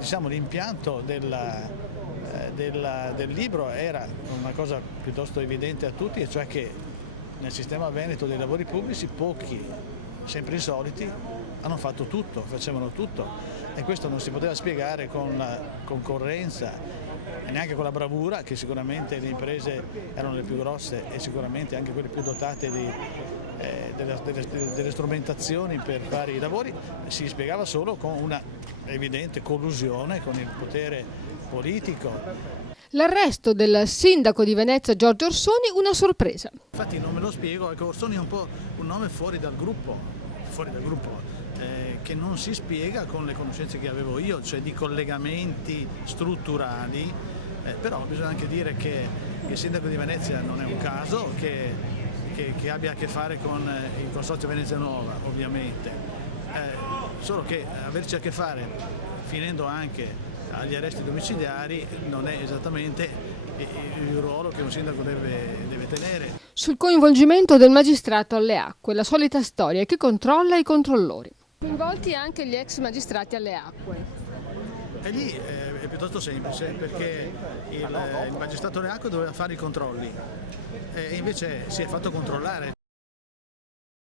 diciamo, l'impianto del libro era una cosa piuttosto evidente a tutti, e cioè che nel sistema veneto dei lavori pubblici pochi, sempre i soliti, hanno fatto tutto, facevano tutto, e questo non si poteva spiegare con la concorrenza e neanche con la bravura, che sicuramente le imprese erano le più grosse e sicuramente anche quelle più dotate delle strumentazioni per fare i lavori. Si spiegava solo con una evidente collusione con il potere politico. L'arresto del sindaco di Venezia Giorgio Orsoni una sorpresa. Infatti non me lo spiego, ecco, Orsoni è un po' un nome fuori dal gruppo, che non si spiega con le conoscenze che avevo io, cioè di collegamenti strutturali, però bisogna anche dire che il sindaco di Venezia non è un caso, che abbia a che fare con il Consorzio Venezia Nuova, ovviamente, solo che averci a che fare, finendo anche agli arresti domiciliari, non è esattamente il ruolo che un sindaco deve tenere. Sul coinvolgimento del magistrato alle acque, la solita storia: chi controlla i controllori. Coinvolti anche gli ex magistrati alle acque. E lì è piuttosto semplice, perché il magistrato alle acque doveva fare i controlli e invece si è fatto controllare.